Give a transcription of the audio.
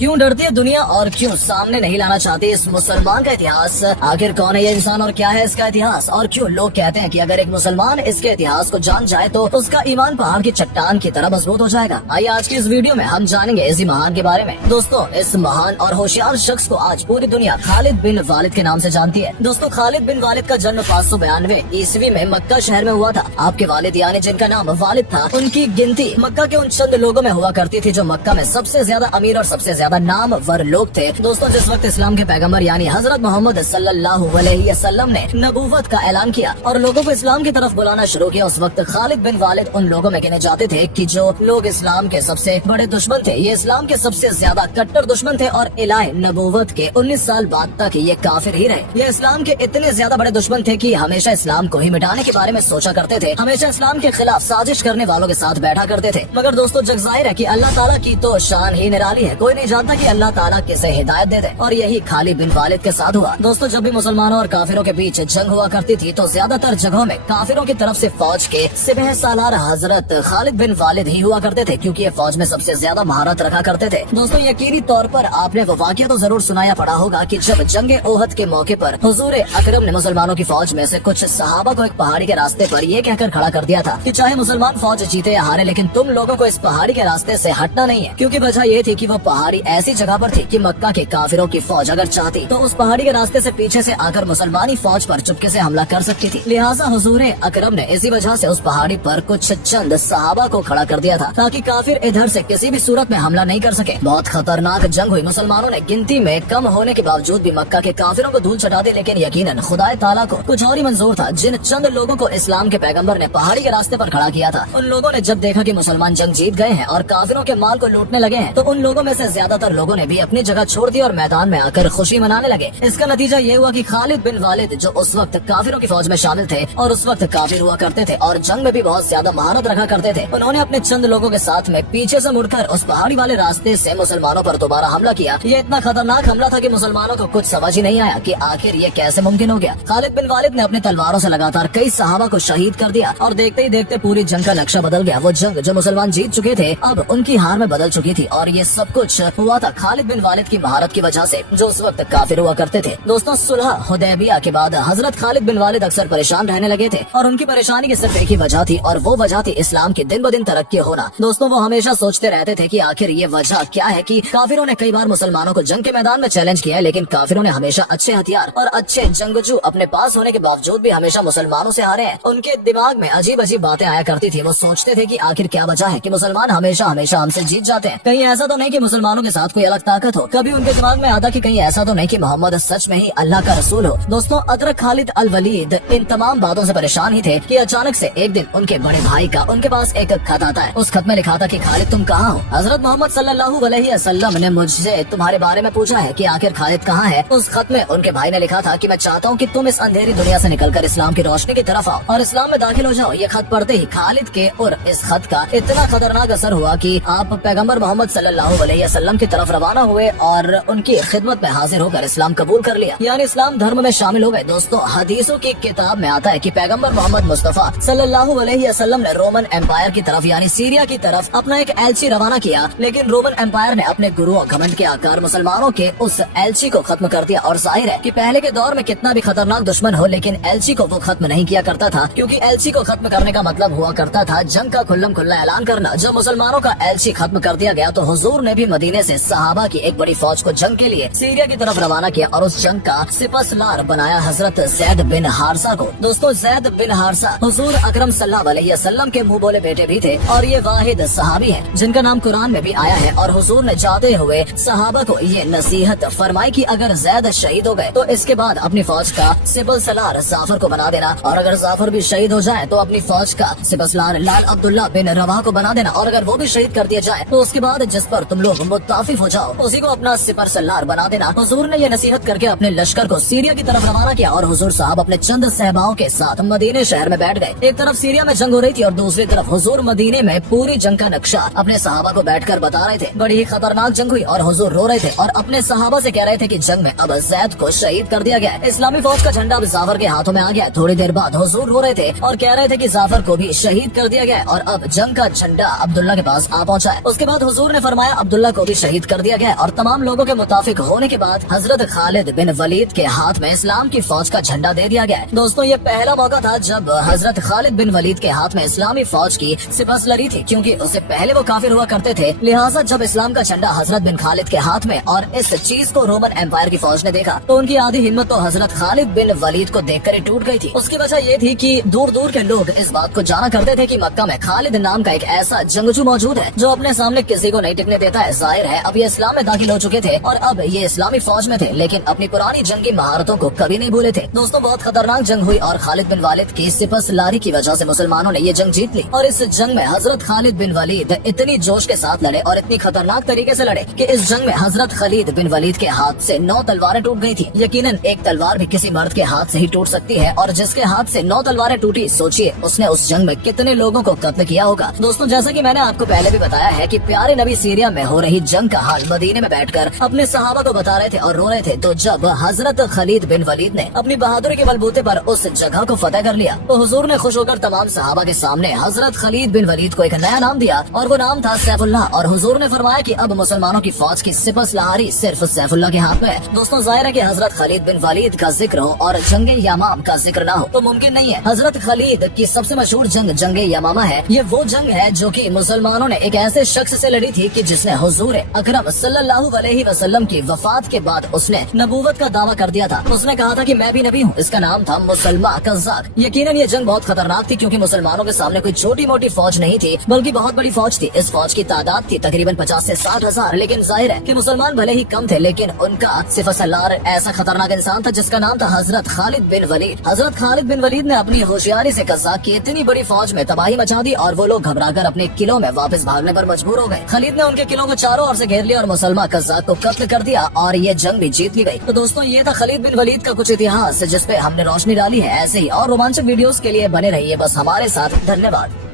क्यों डरती है दुनिया और क्यों सामने नहीं लाना चाहती इस मुसलमान का इतिहास? आखिर कौन है ये इंसान और क्या है इसका इतिहास? और क्यों लोग कहते हैं कि अगर एक मुसलमान इसके इतिहास को जान जाए तो उसका ईमान पहाड़ की चट्टान की तरह मजबूत हो जाएगा? आइए आज की इस वीडियो में हम जानेंगे इसी महान के बारे में। दोस्तों, इस महान और होशियार शख्स को आज पूरी दुनिया खालिद बिन वालिद के नाम से जानती है। दोस्तों, खालिद बिन वालिद का जन्म 592 ईस्वी में मक्का शहर में हुआ था। आपके वालिद यानी जिनका नाम वालिद था, उनकी गिनती मक्का के उन चंद लोगों में हुआ करती थी जो मक्का में सबसे ज्यादा अमीर और सबसे ज्यादा नामवर लोग थे। दोस्तों, जिस वक्त इस्लाम के पैगंबर यानी हजरत मोहम्मद सल्लल्लाहु अलैहि वसल्लम ने नबूवत का ऐलान किया और लोगों को इस्लाम की तरफ बुलाना शुरू किया, उस वक्त खालिद बिन वालिद उन लोगों में गिने जाते थे कि जो लोग इस्लाम के सबसे बड़े दुश्मन थे। ये इस्लाम के सबसे ज्यादा कट्टर दुश्मन थे और इलाए नबूवत के 19 साल बाद तक ये काफिर ही रहे। ये इस्लाम के इतने ज्यादा बड़े दुश्मन थे कि हमेशा इस्लाम को ही मिटाने के बारे में सोचा करते थे, हमेशा इस्लाम के खिलाफ साजिश करने वालों के साथ बैठा करते थे। मगर दोस्तों, जग जाहिर है कि अल्लाह ताला की तो शान ही निराली है, कोई नहीं जानता कि अल्लाह ताला किसे हिदायत दे दे, और यही खालिद बिन वालिद के साथ हुआ। दोस्तों, जब भी मुसलमानों और काफिरों के बीच जंग हुआ करती थी तो ज्यादातर जगहों में काफिरों की तरफ से फौज के सिपह सालार हजरत खालिद बिन वालिद ही हुआ करते थे, क्योंकि ये फौज में सबसे ज्यादा महारत रखा करते थे। दोस्तों, यकीनी तौर पर आपने वो वाकया तो जरूर सुनाया पड़ा होगा कि जब जंग ओहद के मौके पर हुजूर अकरम ने मुसलमानों की फौज में से कुछ सहाबा को एक पहाड़ी के रास्ते पर ये कहकर खड़ा कर दिया था कि चाहे मुसलमान फौज जीते या हारे, लेकिन तुम लोगों को इस पहाड़ी के रास्ते से हटना नहीं है, क्योंकि वजह ये थी कि वो पहाड़ी ऐसी जगह पर थी कि मक्का के काफिरों की फौज अगर चाहती तो उस पहाड़ी के रास्ते से पीछे से आकर मुसलमानी फौज पर चुपके से हमला कर सकती थी। लिहाजा हुजूर अकरम ने इसी वजह से उस पहाड़ी पर कुछ चंद सहाबा को खड़ा कर दिया था ताकि काफिर इधर से किसी भी सूरत में हमला नहीं कर सके। बहुत खतरनाक जंग हुई। मुसलमानों ने गिनती में कम होने के बावजूद भी मक्का के काफिरों को धूल चटा दी, लेकिन यकीनन खुदाए ताला को कुछ और ही मंजूर था। जिन चंद लोगों को इस्लाम के पैगंबर ने पहाड़ी के रास्ते पर खड़ा किया था, उन लोगों ने जब देखा कि मुसलमान जंग जीत गए हैं और काफिरों के माल को लूटने लगे हैं, तो उन लोगों में से ज्यादातर लोगों ने भी अपनी जगह छोड़ दी और मैदान में आकर खुशी मनाने लगे। इसका नतीजा ये हुआ कि खालिद बिन वालिद, जो उस वक्त काफिरों की फौज में शामिल थे और उस वक्त काफिर हुआ करते थे और जंग में भी बहुत ज्यादा महारत रखा करते थे, उन्होंने अपने चंद लोगों के साथ में पीछे से मुड़कर उस पहाड़ी वाले रास्ते से मुसलमानों पर दोबारा हमला किया। ये इतना खतरनाक हमला था कि मुसलमानों को कुछ समझ ही नहीं आया कि आखिर ये कैसे मुमकिन हो गया। खालिद बिन वालिद ने अपने तलवारों से लगातार कई सहाबा को शहीद कर दिया और देखते ही देखते पूरी जंग का नक्शा बदल गया। वो जंग जो मुसलमान जीत चुके थे अब उनकी हार में बदल चुकी थी, और ये सब कुछ हुआ था खालिद बिन वालिद की महारत की वजह से, जो उस वक्त काफिर हुआ करते थे। दोस्तों, सुलह हुदैबिया के बाद हजरत खालिद बिन वालिद अक्सर परेशान रहने लगे थे और उनकी परेशानी की सिर्फ एक ही वजह थी, और वो वजह थी इस्लाम की दिन ब दिन तरक्की होना। दोस्तों, वो हमेशा सोचते रहते थे कि आखिर ये वजह क्या है कि काफिरों ने कई बार मुसलमानों को जंग के मैदान में चैलेंज किया है, लेकिन काफिरों ने हमेशा अच्छे हथियार और अच्छे जंगजू अपने पास होने के बावजूद भी हमेशा मुसलमानों से हारे हैं। उनके दिमाग में अजीब अजीब बातें आया करती थी। वो सोचते थे कि आखिर क्या वजह है कि मुसलमान हमेशा हमेशा हमसे जीत जाते हैं। कहीं ऐसा तो नहीं कि मुसलमानों के साथ कोई अलग ताकत हो। कभी उनके दिमाग में आता कि कहीं ऐसा तो नहीं कि मोहम्मद सच में ही अल्लाह का रसूल हो। दोस्तों, अतरक खालिद अल वलीद इन तमाम बातों से परेशान ही थे कि अचानक से एक दिन उनके बड़े भाई का उनके पास एक खत आता है। उस खत में लिखा था कि खालिद, तुम कहाँ हो? हजरत मोहम्मद सल्लल्लाहु अलैहि वसल्लम ने मुझसे तुम्हारे बारे में पूछा है कि आखिर खालिद कहाँ है। उस खत में उनके भाई ने लिखा था कि मैं चाहता हूँ कि तुम इस अंधेरी दुनिया से निकलकर इस्लाम की रोशनी की तरफ आओ और इस्लाम में दाखिल हो जाओ। ये खत पढ़ते ही खालिद के और इस खत का इतना खतरनाक असर हुआ कि आप पैगंबर मोहम्मद सल्लल्लाहु अलैहि वसल्लम की तरफ रवाना हुए और उनकी खिदमत में हाजिर होकर इस्लाम कबूल कर लिया, यानी इस्लाम धर्म में शामिल हो गए। दोस्तों, हदीसों की किताब में आता है कि पैगंबर मोहम्मद मुस्तफा सल्लल्लाहु अलैहि वसल्लम ने रोमन एम्पायर की तरफ यानी सीरिया की तरफ अपना एक एलची रवाना किया, लेकिन रोमन एम्पायर ने अपने गुरु और घमंड के आकार मुसलमानों के उस एलची को खत्म कर दिया। और जाहिर है कि पहले के दौर में कितना भी खतरनाक दुश्मन हो, लेकिन एलची को वो खत्म नहीं किया करता था, क्योंकि एलची को खत्म करने का मतलब हुआ करता था जंग का खुल्लम खुल्ला ऐलान करना। जब मुसलमानों का एलची खत्म कर दिया गया तो हुजूर ने भी मदीने से सहाबा की एक बड़ी फौज को जंग के लिए सीरिया की तरफ रवाना किया और उस जंग का सिपहसालार बनाया हजरत ज़ैद बिन हारसा को। दोस्तों, ज़ैद बिन हारसा हुजूर अकरम सल्लल्लाहु अलैहि वसल्लम के मुंह बोले बेटे भी थे और ये वाहिद सहाबी है जिनका नाम कुरान में भी आया है। और हुजूर ने जाते हुए सहाबा को ये नसीहत फरमाई कि अगर ज़ैद शहीद हो गए तो इसके बाद अपनी फौज का सिपहसालार जाफर को बना देना, और अगर जाफर भी शहीद हो जाए तो अपनी फौज का सिपहसालार लाल अब्दुल्ला बिन रवाह को बना देना, और अगर वो भी शहीद कर दिया जाए तो उसके बाद जिस पर तुम लोग मुत्ताफिक हो जाओ उसी को अपना सिपहसालार बना देना। हुजूर ने ये नसीहत करके अपने लश्कर को सीरिया की तरफ रवाना किया और हुजूर साहब अपने चंद सहबाओं के साथ मदीने शहर में बैठ गए। एक तरफ सीरिया में जंग हो रही थी और दूसरी तरफ हुजूर मदीने में पूरी जंग का नक्शा अपने सहाबा को बैठकर बता रहे थे। बड़ी ही खतरनाक जंग हुई और हुजूर रो रहे थे और अपने सहाबा से कह रहे थे कि जंग में अब ज़ैद को शहीद कर दिया गया। इस्लामी फौज का झंडा अब जाफर के हाथों में आ गया। थोड़ी देर बाद हुजूर रो रहे थे और कह रहे थे कि जाफर को भी शहीद कर दिया गया और अब जंग का झंडा अब्दुल्ला के पास आ पहुंचा है। उसके बाद हुजूर ने फरमाया अब्दुल्ला को भी शहीद शहीद कर दिया गया और तमाम लोगों के मुताबिक होने के बाद हजरत खालिद बिन वलीद के हाथ में इस्लाम की फौज का झंडा दे दिया गया है। दोस्तों ये पहला मौका था जब हजरत खालिद बिन वलीद के हाथ में इस्लामी फौज की सिपहसालारी थी, क्योंकि उससे पहले वो काफिर हुआ करते थे। लिहाजा जब इस्लाम का झंडा हजरत बिन खालिद के हाथ में और इस चीज को रोमन एम्पायर की फौज ने देखा तो उनकी आधी हिम्मत तो हजरत खालिद बिन वलीद को देखकर ही टूट गई थी। उसकी वजह ये थी कि दूर दूर के लोग इस बात को जाना करते थे कि मक्का में खालिद नाम का एक ऐसा जंगजू मौजूद है जो अपने सामने किसी को नहीं टिकने देता है। जाहिर है अब ये इस्लाम में दाखिल हो चुके थे और अब ये इस्लामी फौज में थे, लेकिन अपनी पुरानी जंगी महारतों को कभी नहीं भूले थे। दोस्तों बहुत खतरनाक जंग हुई और खालिद बिन वलीद की सिपहसालारी की वजह से मुसलमानों ने ये जंग जीत ली। और इस जंग में हजरत खालिद बिन वलीद इतनी जोश के साथ लड़े और इतनी खतरनाक तरीके से लड़े कि इस जंग में हजरत खालिद बिन वलीद के हाथ से 9 तलवारें टूट गई थी। यकीनन एक तलवार भी किसी मर्द के हाथ से ही टूट सकती है और जिसके हाथ से 9 तलवारें टूटी, सोचिए उसने उस जंग में कितने लोगों को कत्ल किया होगा। दोस्तों जैसा कि मैंने आपको पहले भी बताया है कि प्यारे नबी सीरिया में हो रही जंग का हाल मदीने में बैठकर अपने सहाबा को बता रहे थे और रो रहे थे। तो जब हजरत खालिद बिन वलीद ने अपनी बहादुरी के बलबूते पर उस जगह को फतेह कर लिया तो हुजूर ने खुश होकर तमाम सहाबा के सामने हजरत खालिद बिन वलीद को एक नया नाम दिया और वो नाम था सैफुल्लाह। और हुजूर ने फरमाया कि अब मुसलमानों की फौज की सिपहसालारी सिर्फ सैफुल्लाह के हाथ में है। दोस्तों जाहिर है कि हजरत खालिद बिन वलीद का जिक्र हो और जंगे यमाम का जिक्र ना हो तो मुमकिन नहीं है। हजरत खालिद की सबसे मशहूर जंग जंगे यमामा है। ये वो जंग है जो कि मुसलमानों ने एक ऐसे शख्स से लड़ी थी कि जिसने हुजूर अकरम सल्लल्लाहु अलैहि वसल्लम की वफात के बाद उसने नबूवत का दावा कर दिया था। उसने कहा था कि मैं भी नबी हूँ। इसका नाम था मुसलमा कज़्ज़ाक। यकीनन ये जंग बहुत खतरनाक थी क्योंकि मुसलमानों के सामने कोई छोटी मोटी फौज नहीं थी बल्कि बहुत बड़ी फौज थी। इस फौज की तादाद थी तकरीबन 50 से 60 हजार। लेकिन जाहिर है कि मुसलमान भले ही कम थे लेकिन उनका सिपहसालार ऐसा खतरनाक इंसान था जिसका नाम था हजरत खालिद बिन वलीद। हजरत खालिद बिन वलीद ने अपनी होशियारी से कज़्ज़ाक की इतनी बड़ी फौज में तबाही मचा दी और वो लोग घबराकर अपने किलों में वापस भागने पर मजबूर हो गए। खालिद ने उनके किलों को चारों ओर से घेर लिया और मुसलमान कज़्ज़ाक को कत्ल कर दिया और ये जंग भी जीत ली गई। तो दोस्तों ये था खालिद बिन वलीद का कुछ इतिहास जिस पे हमने रोशनी डाली है। ऐसे ही और रोमांचक वीडियोस के लिए बने रहिए बस हमारे साथ। धन्यवाद।